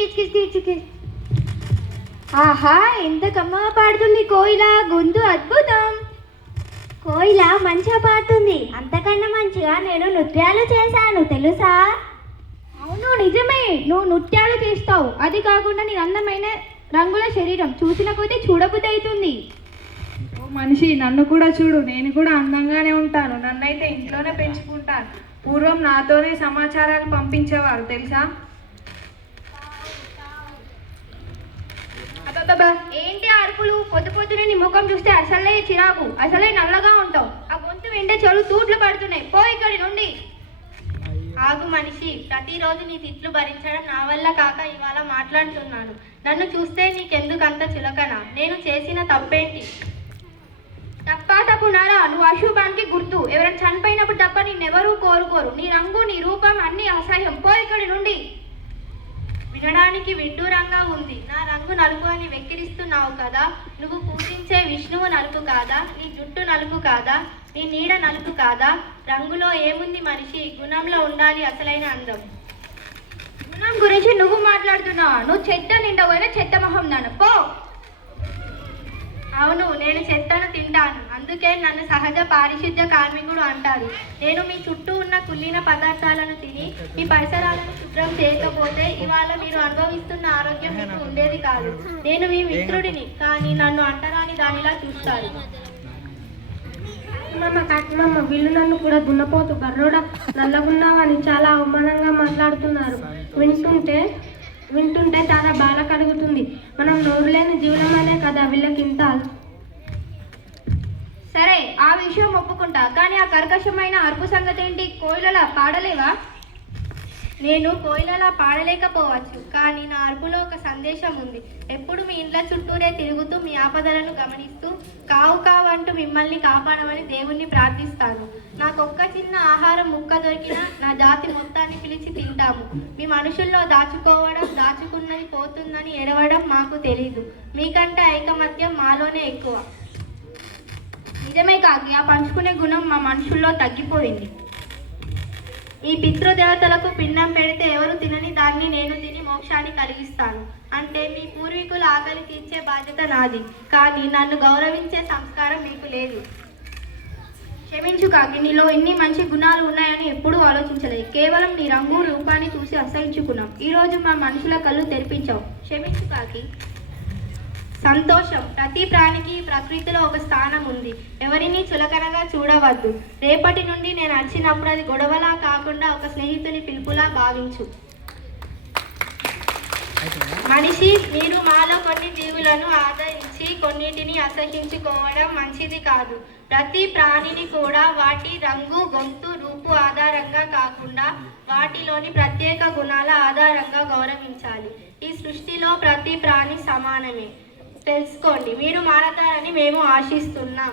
కిచ్ కిచ్ కిచ్ కిచ్. ఆహా, ఎంత కమ్మగా పాడుతుంది కోయిల, గొంతు అద్భుతం. కోయిల మంచిగా పాడుతుంది, అంతకన్నా మంచిగా నేను నృత్యాలు చేశాను తెలుసా? అవును నిజమే, నువ్వు నృత్యాలు చేస్తావు. అది కాకుండా నీ అందమైన రంగుల శరీరం చూసిన కొద్దీ చూడబుద్ధి అవుతుంది. ఓ మనిషి, నన్ను కూడా చూడు, నేను కూడా అందంగానే ఉంటాను. నన్నైతే ఇంట్లోనే పెంచుకుంటాను. పూర్వం నాతోనే సమాచారాలు పంపించేవారు తెలుసా? అబ్బబ్బా, ఏంటి అరుపులు? పొద్దు పొద్దునే నీ ముఖం చూస్తే అసలే చిరాకు, అసలే నల్లగా ఉంటావు. ఆ గొంతు వింటే చెవులు తూట్లు పడుతున్నాయి. పో ఇక్కడి నుండి. ఆగు మనిషి, ప్రతిరోజు నీ తిట్లు భరించడం నా వల్ల కాక ఇవాళ మాట్లాడుతున్నాను. నన్ను చూస్తే నీకెందుకు అంత చులకన? నేను చేసిన తప్పేంటి? తప్పా తప్పున్నారా? నువ్వు అశుభానికి గుర్తు. ఎవరైనా చనిపోయినప్పుడు తప్ప నిన్నెవరూ కోరుకోరు. నీ రంగు, నీ రూపం అన్ని అసహ్యం. పో ఇక్కడి నుండి. వినడానికి విడ్డూరంగా ఉంది. నా రంగు నలుపు అని వెక్కిరిస్తున్నావు కదా? నువ్వు పూజించే విష్ణువు నలుపు కాదా? నీ జుట్టు నలుపు కాదా? నీ నీడ నలుపు కాదా? రంగులో ఏముంది మనిషి? గుణంలో ఉండాలి అసలైన అందం. గుణం గురించి నువ్వు మాట్లాడుతున్నావా? నువ్వు చెత్త నిండపోయిన చెత్త మొహం నాను. పో. అవును, నేను చెత్తను తింటాను, అందుకే నన్ను సహజ పారిశుద్ధ్య కార్మికుడు అంటారు. నేను మీ చుట్టూ ఉన్న కుళ్ళిన పదార్థాలను తిని మీ పరిసరాలను శుభ్రం చేయకపోతే ఇవాళ మీరు అనుభవిస్తున్న ఆరోగ్యం మీకు ఉండేది కాదు. నేను మీ మిత్రుడిని, కానీ నన్ను అంటరాని దానిలా చూస్తారు. మమ్మ, వీళ్ళు నన్ను కూడా దున్నపోతు బర్రోడ నల్లగున్నావని చాలా అవమానంగా మాట్లాడుతున్నారు. వింటుంటే చాలా బాధ కలుగుతుంది. మనం నోరు లేని జీవులమనే కదా వీళ్ళకి ఇంత. సరే, ఆ విషయం ఒప్పుకుంటా, కానీ ఆ కర్కశమైన అరుపు సంగతి ఏంటి? కోయిలలా పాడలేవా? నేను కోయిలలా పాడలేకపోవచ్చు, కానీ నా అరుపులో ఒక సందేశం ఉంది. ఎప్పుడు మీ ఇండ్ల చుట్టూరే తిరుగుతూ మీ ఆపదలను గమనిస్తూ కావు కావు అంటూ మిమ్మల్ని కాపాడమని దేవుణ్ణి ప్రార్థిస్తాను. నాకొక్క చిన్న ఆహారం ముక్క దొరికినా నా జాతి మొత్తాన్ని పిలిచి తింటాము. మీ మనుషుల్లో దాచుకోవడం, దాచుకున్నది పోతుందని ఎడవడం మాకు తెలీదు. మీకంటే ఐకమత్యం మాలోనే ఎక్కువ. నిజమే కాకి, ఆ పంచుకునే గుణం మా మనుషుల్లో తగ్గిపోయింది. ఈ పితృదేవతలకు పిండం పెడితే ఎవరు తినని దాన్ని నేను తిని మోక్షాన్ని కలిగిస్తాను. అంటే మీ పూర్వీకుల ఆకలి తీర్చే బాధ్యత నాది, కానీ నన్ను గౌరవించే సంస్కారం మీకు లేదు. క్షమించు కాకి, నీలో ఇన్ని మంచి గుణాలు ఉన్నాయని ఎప్పుడూ ఆలోచించలేదు. కేవలం నీ రంగు, రూపాన్ని చూసి అసహించుకున్నాం. ఈరోజు మా మనుషుల కళ్ళు తెరిపించావు. క్షమించు కాకి. సంతోషం. ప్రతి ప్రాణికి ప్రకృతిలో ఒక స్థానం ఉంది. ఎవరిని చులకనగా చూడవద్దు. రేపటి నుండి నేను అరిచినప్పుడు అది గొడవలా కాకుండా ఒక స్నేహితుని పిలుపులా భావించు. మనిషి, మీరు మాలో కొన్ని జీవులను ఆదరించి కొన్నిటిని అసహించుకోవడం మంచిది కాదు. ప్రతి ప్రాణిని కూడా వాటి రంగు, గొంతు, రూపు ఆధారంగా కాకుండా వాటిలోని ప్రత్యేక గుణాల ఆధారంగా గౌరవించాలి. ఈ సృష్టిలో ప్రతి ప్రాణి సమానమే. తెలుసుకోండి. మీరు మారతారని మేము ఆశిస్తున్నాం.